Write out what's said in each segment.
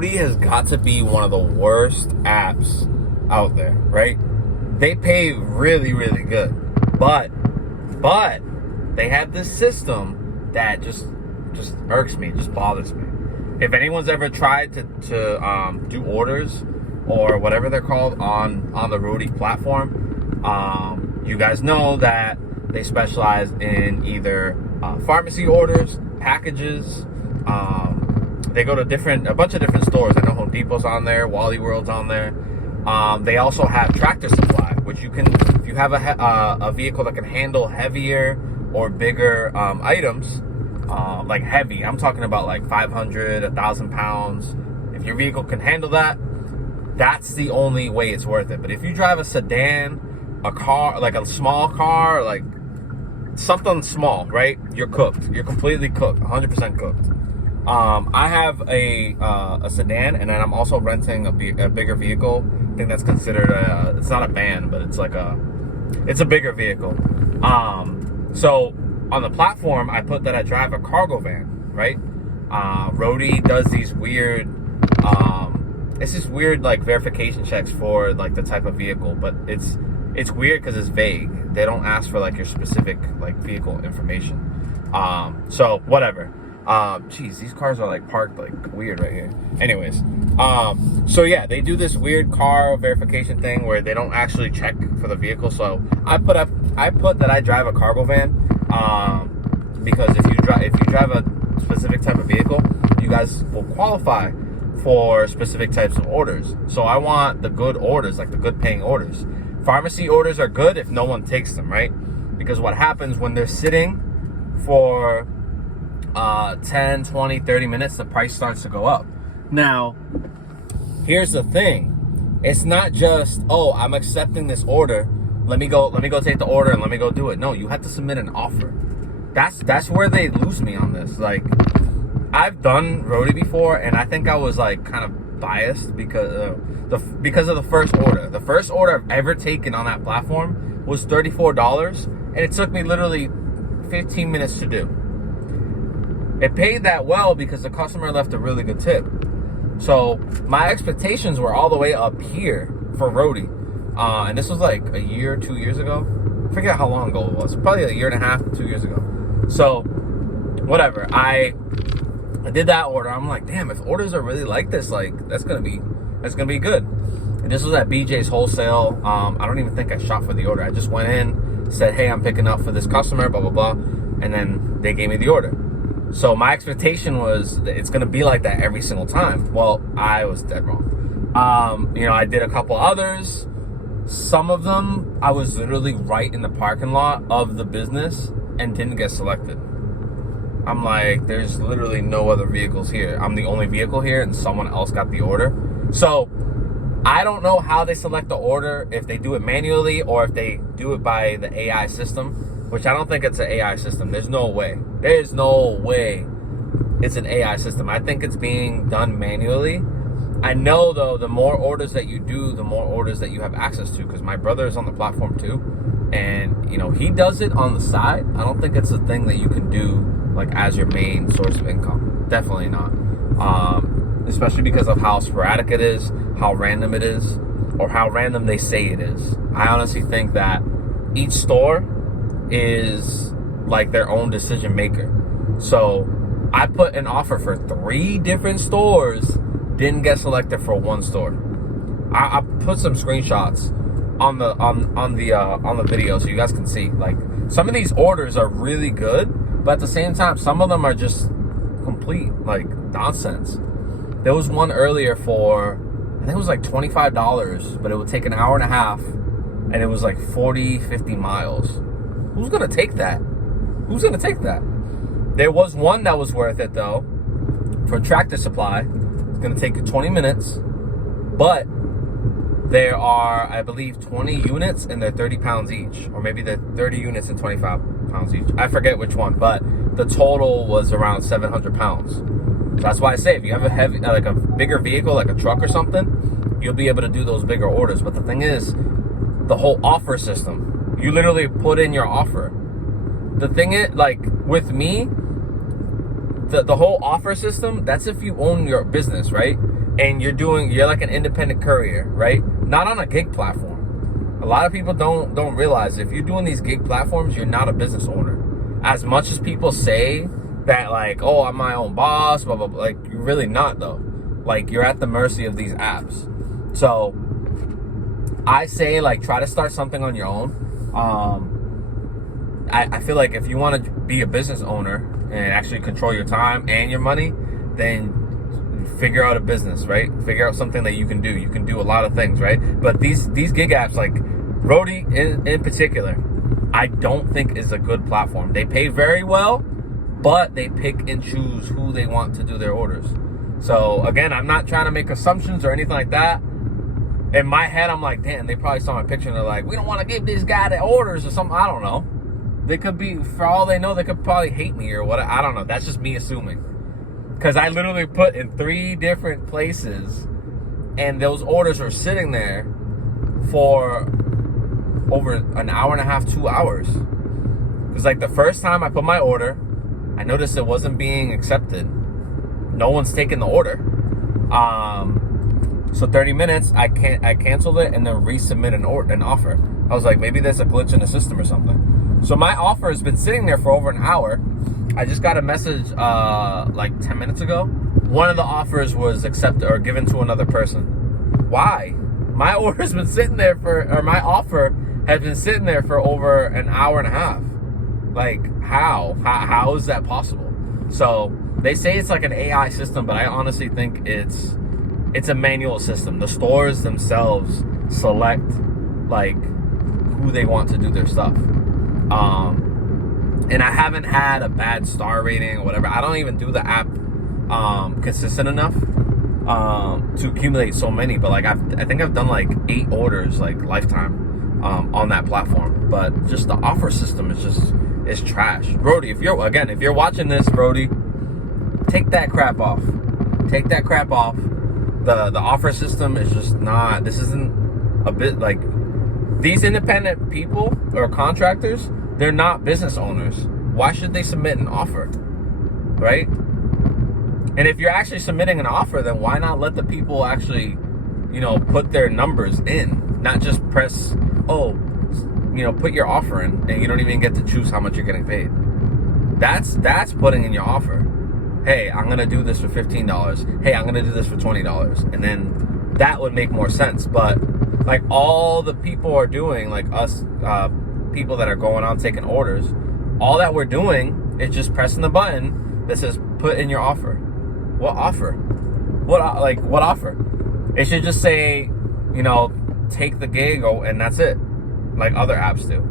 Roadie has got to be one of the worst apps out there, right? They pay really, really good, but they have this system that just irks me, just bothers me. If anyone's ever tried to do orders or whatever they're called on the Roadie platform, you guys know that they specialize in either pharmacy orders, packages. They go to a bunch of different stores. I know Home Depot's on there, Wally World's on there. They also have Tractor Supply, which you can, if you have a vehicle that can handle heavier or bigger items, like heavy, I'm talking about like 500, 1,000 pounds. If your vehicle can handle that, that's the only way it's worth it. But if you drive a sedan, a car, like a small car, like something small, right? You're cooked. You're completely cooked, 100% cooked. I have a sedan, and then I'm also renting a bigger vehicle. I think that's considered it's not a van, but it's a bigger vehicle. So on the platform, I put that I drive a cargo van, right? Roadie does these weird, it's just weird like verification checks for like the type of vehicle, but it's weird because it's vague. They don't ask for like your specific like vehicle information. So whatever. Geez, these cars are like parked like weird right here. Anyways, so yeah, they do this weird car verification thing where they don't actually check for the vehicle. So I put that I drive a cargo van, because if you drive a specific type of vehicle, you guys will qualify for specific types of orders. So I want the good orders, like the good paying orders. Pharmacy orders are good if no one takes them, right? Because what happens when they're sitting for 10, 20, 30 minutes, the price starts to go up. Now, here's the thing. It's not just, oh, I'm accepting this order. Let me go take the order and let me go do it. No, you have to submit an offer. That's where they lose me on this. Like, I've done Roadie before, and I think I was like kind of biased because of the first order. The first order I've ever taken on that platform was $34, and it took me literally 15 minutes to do. It paid that well because the customer left a really good tip. So my expectations were all the way up here for Roadie. And this was like a year, 2 years ago. I forget how long ago it was. Probably a year and a half, 2 years ago. So whatever. I did that order. I'm like, damn, if orders are really like this, like that's gonna be good. And this was at BJ's Wholesale. I don't even think I shot for the order. I just went in, said, hey, I'm picking up for this customer, blah, blah, blah. And then they gave me the order. So my expectation was that it's going to be like that every single time. Well, I was dead wrong. I did a couple others. Some of them, I was literally right in the parking lot of the business and didn't get selected. I'm like, there's literally no other vehicles here. I'm the only vehicle here and someone else got the order. So I don't know how they select the order, if they do it manually or if they do it by the AI system, which I don't think it's an AI system. There's no way it's an AI system. I think it's being done manually. I know, though, the more orders that you do, the more orders that you have access to, because my brother is on the platform too, and he does it on the side. I don't think it's a thing that you can do like as your main source of income. Definitely not. Especially because of how sporadic it is, how random it is, or how random they say it is. I honestly think that each store is like their own decision maker. So I put an offer for 3 different stores, didn't get selected for one store. I put some screenshots on the video so you guys can see. Like, some of these orders are really good, but at the same time, some of them are just complete like nonsense. There was one earlier for, I think it was like $25, but it would take an hour and a half, and it was like 40-50 miles. Who's gonna take that? There was one that was worth it though, for Tractor Supply. It's gonna take you 20 minutes, but there are, I believe, 20 units and they're 30 pounds each, or maybe they're 30 units and 25 pounds each. I forget which one, but the total was around 700 pounds. That's why I say, if you have a heavy, like a bigger vehicle, like a truck or something, you'll be able to do those bigger orders. But the thing is, the whole offer system, you literally put in your offer. The thing is, like with me, the whole offer system, that's if you own your business, right? and you're like an independent courier, right? Not on a gig platform. A lot of people don't realize if you're doing these gig platforms, you're not a business owner. As much as people say that, like, oh, I'm my own boss, blah blah blah, like, you're really not though. Like, you're at the mercy of these apps. So I say, like, try to start something on your own. I feel like if you want to be a business owner and actually control your time and your money, then figure out a business, right? Figure out something that you can do. You can do a lot of things, right? But these gig apps, like Roadie in particular, I don't think is a good platform. They pay very well, but they pick and choose who they want to do their orders. So again, I'm not trying to make assumptions or anything like that. In my head, I'm like, damn, they probably saw my picture and they're like, we don't want to give this guy the orders or something. I don't know. They could be, for all they know, they could probably hate me or what. I don't know. That's just me assuming. Because I literally put in 3 different places and those orders are sitting there for over an hour and a half, 2 hours. Because like the first time I put my order, I noticed it wasn't being accepted. No one's taking the order. So 30 minutes, I canceled it and then resubmit an offer. I was like, maybe there's a glitch in the system or something. So my offer has been sitting there for over an hour. I just got a message like 10 minutes ago. One of the offers was accepted or given to another person. Why? My order's been sitting there or my offer has been sitting there for over an hour and a half. Like, how is that possible? So they say it's like an AI system, but I honestly think it's a manual system. The stores themselves select like who they want to do their stuff. And I haven't had a bad star rating or whatever. I don't even do the app consistent enough to accumulate so many. But like I think I've done like 8 orders like lifetime on that platform. But just the offer system is trash. Roadie, if you're watching this, Roadie, take that crap off. Take that crap off. The offer system is just not. This isn't a bit like these independent people or contractors. They're not business owners. Why should they submit an offer, right? And if you're actually submitting an offer, then why not let the people actually, put their numbers in, not just press, put your offer in, and you don't even get to choose how much you're getting paid. That's putting in your offer. Hey, I'm gonna do this for $15. Hey, I'm gonna do this for $20, and then that would make more sense. But like all the people are doing, like us. People that are going on taking orders, all that we're doing is just pressing the button that says put in your offer. What offer? What offer? It should just say, take the gig, and that's it. Like other apps do.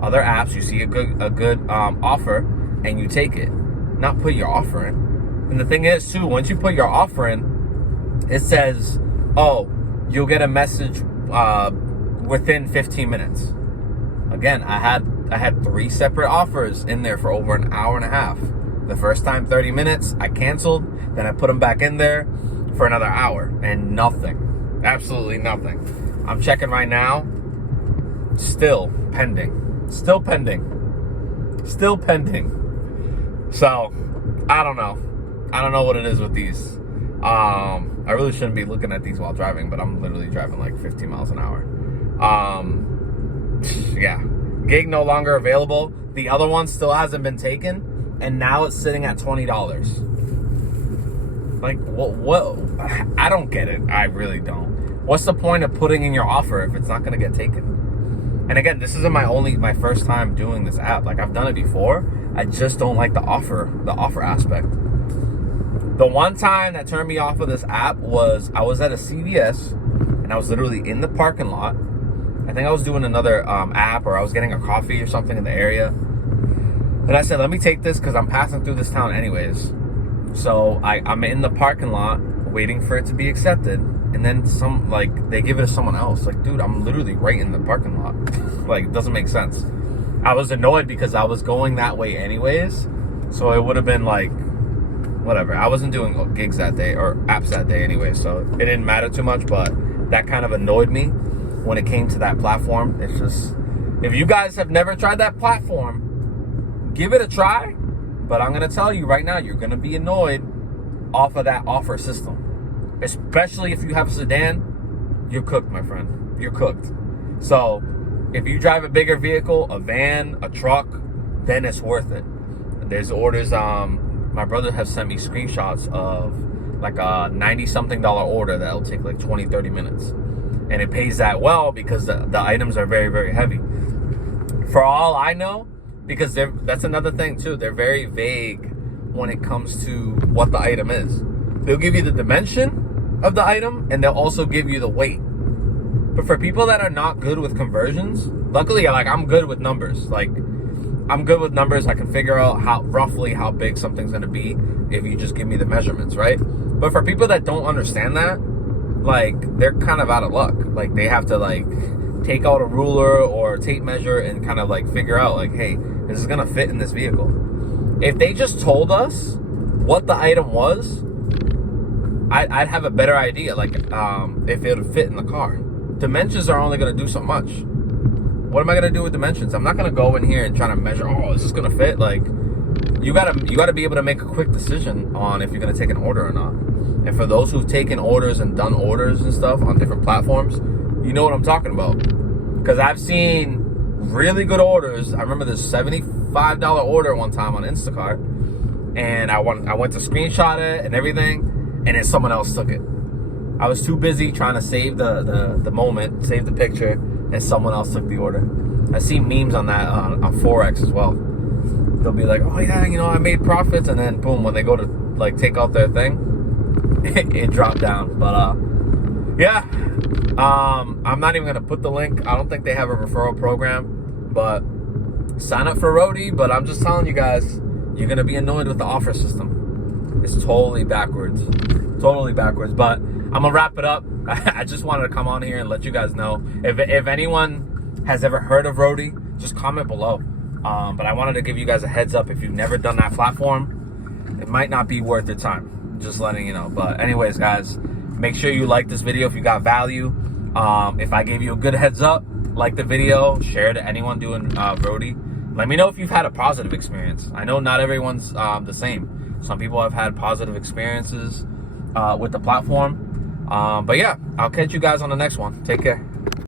Other apps, you see a good offer and you take it, not put your offer in. And the thing is too, once you put your offer in, it says, oh, you'll get a message within 15 minutes. Again, I had 3 separate offers in there for over an hour and a half. The first time 30 minutes, I canceled. Then I put them back in there for another hour and nothing. Absolutely nothing. I'm checking right now. Still pending. Still pending. Still pending. So, I don't know. I don't know what it is with these. I really shouldn't be looking at these while driving, but I'm literally driving like 15 miles an hour. Yeah, gig no longer available. The other one still hasn't been taken, and now it's sitting at $20. Like, what? I don't get it. I really don't. What's the point of putting in your offer if it's not going to get taken? And again, this isn't my first time doing this app. Like, I've done it before. I just don't like the offer aspect. The one time that turned me off of this app was I was at a CVS, and I was literally in the parking lot. I think I was doing another app, or I was getting a coffee or something in the area. And I said, let me take this because I'm passing through this town anyways. So I'm in the parking lot waiting for it to be accepted. And then they give it to someone else. Like, dude, I'm literally right in the parking lot. Like, it doesn't make sense. I was annoyed because I was going that way anyways. So it would have been like, whatever. I wasn't doing gigs that day or apps that day anyway. So it didn't matter too much, but that kind of annoyed me. When it came to that platform, it's just, if you guys have never tried that platform, give it a try. But I'm going to tell you right now, you're going to be annoyed off of that offer system. especially if you have a sedan, you're cooked, my friend. You're cooked. So if you drive a bigger vehicle, a van, a truck, then it's worth it. There's orders. My brother has sent me screenshots of like a $90-something order that'll take like 20-30 minutes, and it pays that well because the items are very, very heavy. For all I know, because that's another thing too, they're very vague when it comes to what the item is. They'll give you the dimension of the item, and they'll also give you the weight. But for people that are not good with conversions, luckily, like, I'm good with numbers. Like, I'm good with numbers. I can figure out roughly how big something's gonna be if you just give me the measurements, right? But for people that don't understand that, like, they're kind of out of luck. Like, they have to like take out a ruler or tape measure and kind of like figure out like, hey, this is gonna fit in this vehicle. If they just told us what the item was, I'd have a better idea, like, if it would fit in the car. Dimensions are only gonna do so much. What am I gonna do with dimensions? I'm not gonna go in here and try to measure, oh, is this gonna fit? Like, you gotta be able to make a quick decision on if you're gonna take an order or not. And for those who've taken orders and done orders and stuff on different platforms, you know what I'm talking about. Because I've seen really good orders. I remember this $75 order one time on Instacart, and I went to screenshot it and everything, and then someone else took it. I was too busy trying to save the moment, save the picture, and someone else took the order. I see memes on that on Forex as well. They'll be like, oh yeah, you know, I made profits, and then boom, when they go to like take out their thing, it dropped down. But yeah, I'm not even gonna put the link. I don't think they have a referral program, but sign up for Roadie. But I'm just telling you guys, you're gonna be annoyed with the offer system. It's totally backwards. Totally backwards. But I'm gonna wrap it up. I just wanted to come on here and let you guys know. If anyone has ever heard of Roadie, just comment below. But I wanted to give you guys a heads up. If you've never done that platform, it might not be worth your time. Just letting you know. But anyways, guys, make sure you like this video if you got value. If I gave you a good heads up, like the video, share it to anyone doing Roadie. Let me know if you've had a positive experience. I know not everyone's the same. Some people have had positive experiences with the platform. But yeah, I'll catch you guys on the next one. Take care.